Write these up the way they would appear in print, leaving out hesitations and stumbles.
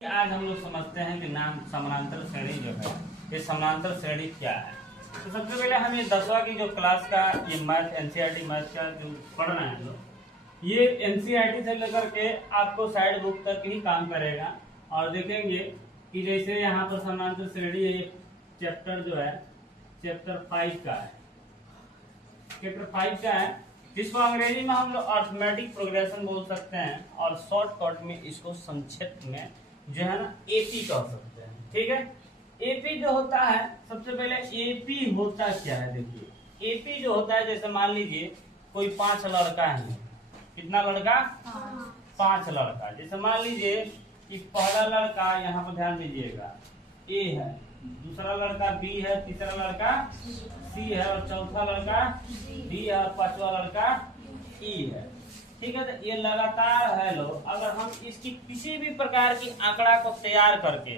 आज हम लोग समझते हैं कि नाम समानांतर श्रेणी जो है ये समानांतर श्रेणी क्या है। तो सबसे पहले हम ये 10वां की जो क्लास का ये मैथ एनसीईआरटी मैथ का जो पढ़ रहे हैं लोग, ये एनसीईआरटी से लेकर के आपको साइड बुक तक ही काम करेगा। और देखेंगे कि जैसे यहाँ पर समानांतर श्रेणी है, ये चैप्टर जो है चैप्टर 5 का है, चैप्टर 5 का है, जिसको अंग्रेजी में हम लोग अर्थमेटिक प्रोग्रेशन बोल सकते हैं और शॉर्टकट में इसको संक्षिप्त में जो है ना एपी कह सकते हैं। ठीक है, एपी जो होता है, सबसे पहले एपी होता क्या है। देखिए एपी जो होता है, जैसे मान लीजिए कोई 5 लड़का है, कितना लड़का, 5 लड़का। जैसे मान लीजिए कि पहला लड़का यहाँ पर ध्यान दीजिएगा ए है, दूसरा लड़का बी है, तीसरा लड़का सी है और चौथा लड़का डी है और पांचवा लड़का ई है। ठीक है, तो ये लगातार है लोग। अगर हम इसकी किसी भी प्रकार की आंकड़ा को तैयार करके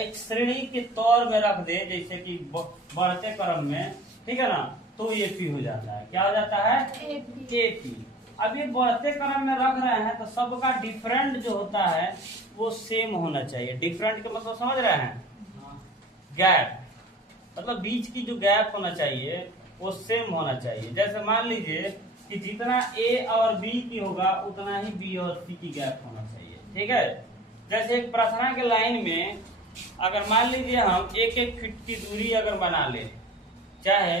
एक श्रेणी के तौर में रख दे, जैसे कि बढ़ते क्रम में, ठीक है ना, तो एपी हो जाता है। क्या हो जाता है? एपी। अब ये बढ़ते क्रम में रख रहे हैं तो सबका डिफरेंट जो होता है वो सेम होना चाहिए। डिफरेंट का मतलब समझ रहे हैं? गैप, मतलब बीच की जो गैप होना चाहिए वो सेम होना चाहिए। जैसे मान लीजिए कि जितना ए और बी की होगा उतना ही बी और सी की गैप होना चाहिए। ठीक है, जैसे एक प्रार्थना के लाइन में अगर मान लीजिए हम 1-1 फीट की दूरी अगर बना ले, चाहे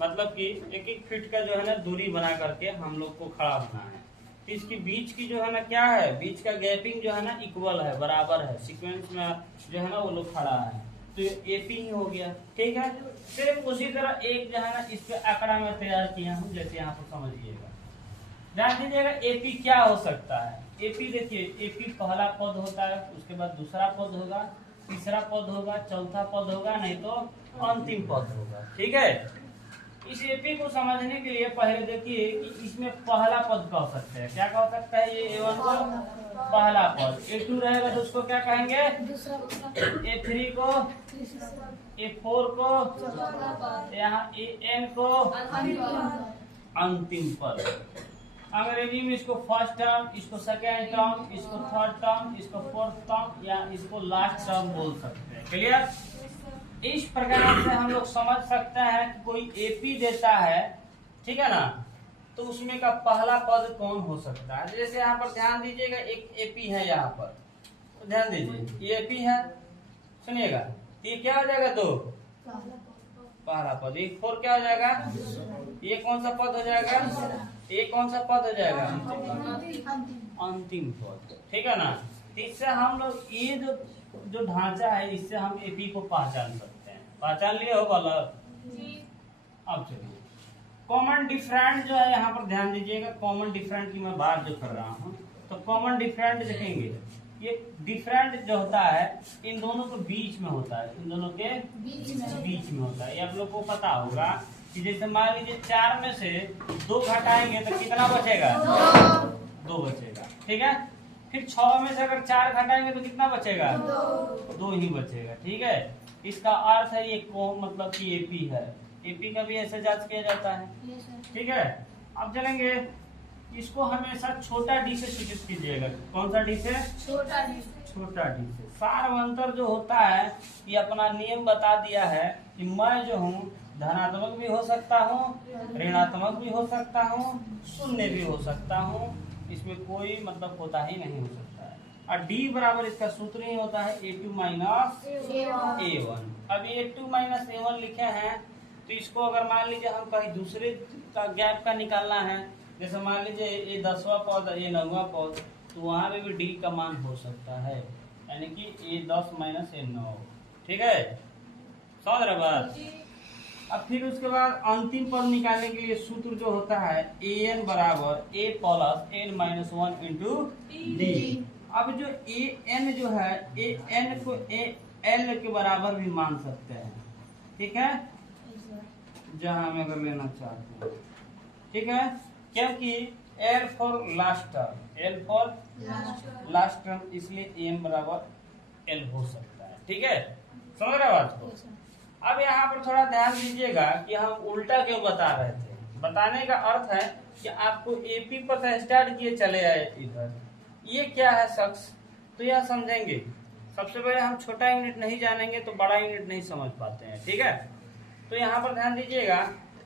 मतलब कि 1-1 फीट का जो है ना दूरी बना करके हम लोग को खड़ा होना है, तो इसकी बीच की जो है ना क्या है, बीच का गैपिंग जो है ना इक्वल है, बराबर है, सीक्वेंस में जो है ना वो लोग खड़ा है, तो एपी ही हो गया। ठीक है, सिर्फ उसी तरह एक जो है ना इस पे आंकड़ा में तैयार किया हूँ, जैसे यहाँ पर समझिएगा, ध्यान दीजिएगा। एपी क्या हो सकता है? एपी देखिए, एपी पहला पद होता है, उसके बाद दूसरा पद होगा, तीसरा पद होगा, चौथा पद होगा, नहीं तो अंतिम पद होगा। ठीक है, इस एपी को समझने के लिए पहले देखिए कि इसमें पहला पद कह सकते हैं। क्या कह सकता है? ये A1 को पहला पद, A2 रहेगा तो उसको क्या कहेंगे? A3 को, A4 को, यहाँ AN को अंतिम पद। अंग्रेजी में इसको फर्स्ट टर्म, इसको सेकेंड टर्म, इसको थर्ड टर्म, इसको फोर्थ टर्म या इसको लास्ट टर्म बोल सकते हैं। क्लियर? इस प्रकार से हम लोग समझ सकते हैं कि कोई एपी देता है, ठीक है ना, तो उसमें का पहला पद कौन हो सकता है। जैसे यहाँ पर ध्यान दीजिएगा, एक एपी है यहाँ पर, तो ध्यान दीजिए ये एपी है, सुनिएगा, ये क्या हो जाएगा? 2 पहला पद। एक 4 क्या हो जाएगा? ये कौन सा पद हो जाएगा? ये कौन सा पद हो जाएगा? अंतिम पद। ठीक है ना, इससे हम लोग ये जो ढांचा है, इससे हम एपी को पहचान सकते हैं। पहचान लिए हो वाला? अब चलिए कॉमन डिफरेंट जो है यहाँ पर ध्यान दीजिएगा। कॉमन डिफरेंट की मैं बात जो कर रहा हूँ, तो कॉमन डिफरेंट देखेंगे, ये डिफरेंट जो होता है इन दोनों के बीच में होता है, इन दोनों के बीच में होता है। ये आप लोग को पता होगा कि जैसे मान लीजिए 4 में से 2 घटाएंगे तो कितना बचेगा? 2 बचेगा। ठीक है, फिर 6 में से अगर 4 घटाएंगे तो कितना बचेगा? 2 ही बचेगा। ठीक है, इसका अर्थ है ये मतलब कि एपी है। एपी का भी ऐसे जांच किया जाता है। ठीक है, अब चलेंगे, इसको हमेशा छोटा डी से सूचित कीजिएगा। कौन सा डी से? छोटा डी। छोटा डी से। सार्वंतर जो होता है ये अपना नियम बता दिया है कि मैं जो हूँ धनात्मक भी हो सकता हूँ, ऋणात्मक भी हो सकता हूँ, शून्य भी हो सकता हूँ, इसमें कोई मतलब होता ही नहीं हो सकता है। और डी बराबर इसका सूत्र ही होता है A2 माइनस A1। अब A2 माइनस A1 लिखे हैं, तो इसको अगर मान लीजिए हम कहीं दूसरे का गैप का निकालना है, जैसे मान लीजिए ये 10वां पद, ये 9वां पद, तो वहां पे भी डी का मान हो सकता है, यानी कि A10 माइनस A9। ठीक है, समझ रहे बात? अब फिर उसके बाद अंतिम पद निकालने के लिए सूत्र जो होता है an बराबर a plus n minus 1 into D. अब जो an जो है an को l के बराबर भी मान सकते हैं। ठीक है, जहां में अगर लेना चाहते हैं। ठीक है, क्योंकि l for last term, l for last term, इसलिए an बराबर l हो सकता है। ठीक है, समझ रहे बात को? अब यहाँ पर थोड़ा ध्यान दीजिएगा कि हम उल्टा क्यों बता रहे थे। बताने का अर्थ है कि आपको एपी पता स्टार्ट किए चले आए इधर, ये क्या है शख्स, तो यह समझेंगे सबसे पहले हम छोटा यूनिट नहीं जानेंगे तो बड़ा यूनिट नहीं समझ पाते हैं, ठीक है। तो यहाँ पर ध्यान दीजिएगा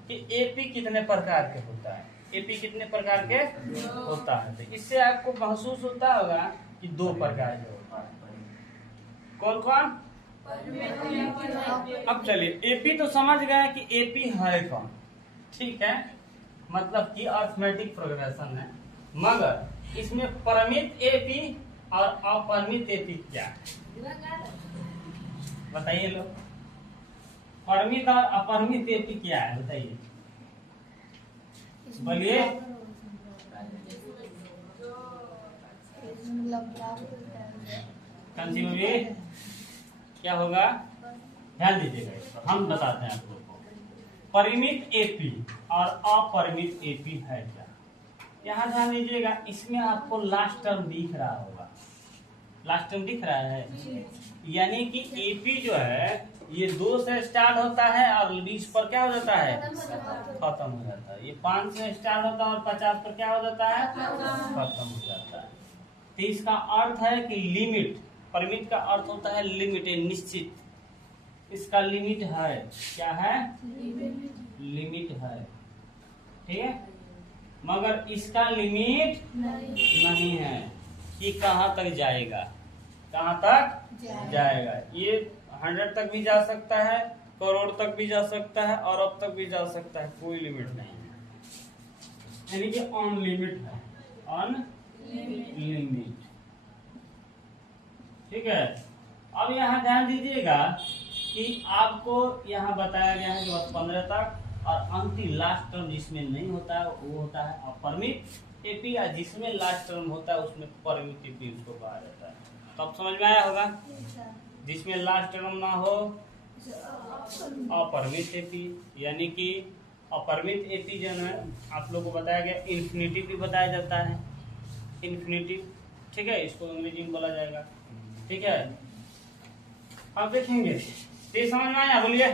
कि एपी कितने प्रकार के होता है, एपी कितने प्रकार के होता है। तो इससे आपको महसूस होता होगा कि 2 प्रकार के होता है। कौन कौन? अब चलिए एपी तो समझ गए कि एपी है कौन, ठीक है, मतलब कि अरिथमेटिक प्रोग्रेशन है। मगर इसमें परिमित एपी और अपरिमित एपी क्या है, बताइए लोग। परिमित और अपरिमित एपी क्या है बताइए, बोलिए। कौन सी मूवी क्या होगा, ध्यान दीजिएगा इस पर, हम बताते हैं आप लोग को। परिमित एपी और अपरिमित एपी है क्या, यहाँ ध्यान दीजिएगा। इसमें आपको लास्ट टर्म दिख रहा होगा, लास्ट टर्म दिख रहा है, यानी कि एपी जो है ये 2 से स्टार्ट होता है और 20 पर क्या हो जाता है, खत्म हो जाता है। ये 5 से स्टार्ट होता है और 50 पर क्या हो जाता है, खत्म हो जाता है। तो इसका अर्थ है कि लिमिट, परिमित का अर्थ होता है लिमिट, निश्चित। इसका लिमिट है, क्या है, लिमिट है, ठीक है। मगर इसका लिमिट नहीं है कि कहाँ तक जाएगा, कहाँ तक जाएगा। ये 100 तक भी जा सकता है, करोड़ तक भी जा सकता है, अरब तक भी जा सकता है, कोई लिमिट नहीं है, यानी कि अनलिमिट है, अनलिमिट, ठीक है। अब यहाँ ध्यान दीजिएगा कि आपको यहाँ बताया गया है कि 15 तक, और अंतिम लास्ट टर्म जिसमें नहीं होता है वो होता है अपरिमित एपी, या जिसमें लास्ट टर्म होता है उसमें परिमित एपी उसको कहा जाता है। तो अब समझ में आया होगा, जिसमें लास्ट टर्म ना हो अपरिमित एपी, यानी कि अपरिमित एपी जो है आप लोग को बताया गया, इन्फिनिटी भी बताया जाता है, इन्फिनिटी, ठीक है, इसको अंग्रेजी में बोला जाएगा, ठीक है। अब देखेंगे ये समझ में आया, बोलिए।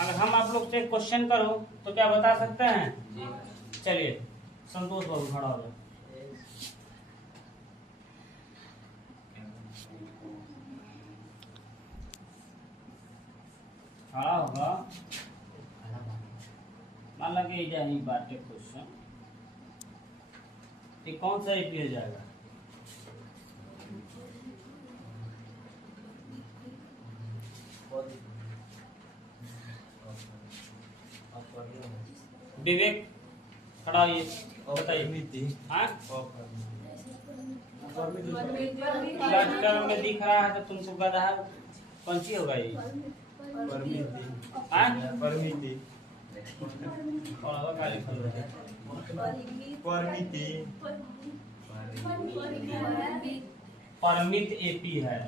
अगर हम आप लोग से क्वेश्चन करो तो क्या बता सकते हैं, चलिए संतोष बाबू खड़ा हो जाए। खड़ा होगा, मान लगे जाए बात क्वेश्चन, ये कौन सा एपी हो जाएगा, विवेक खड़ा होइए, बताइए। हाँ, लास्ट टर्म में दिख रहा है तो तुमको गधा कौन सी होगा ये, परमित एपी है,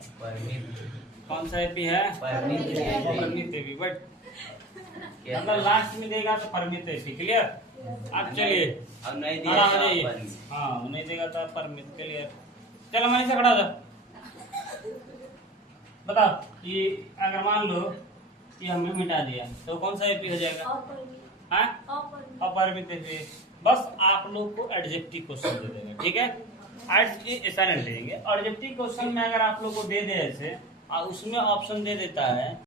कौन सा एपी है, परमित एपी, बट अगर लास्ट में देगा तो परमित एपी, क्लियर। अब चलिए, अब नहीं दिया हाँ नहीं देगा तो परमित, क्लियर। चलो मैंने से खड़ा था, बताओ कि अगर मान लो कि हमने मिटा दिया तो कौन सा एपी हो जाएगा, अपरिमित एपी। बस आप लोग को एडजेक्टिव क्वेश्चन दे देगा, ठीक है, ऐसा नहीं लेंगे। एडजेक्टिव क्वेश्चन में अगर आप लोग को दे दे ऐसे और उसमें ऑप्शन दे देता है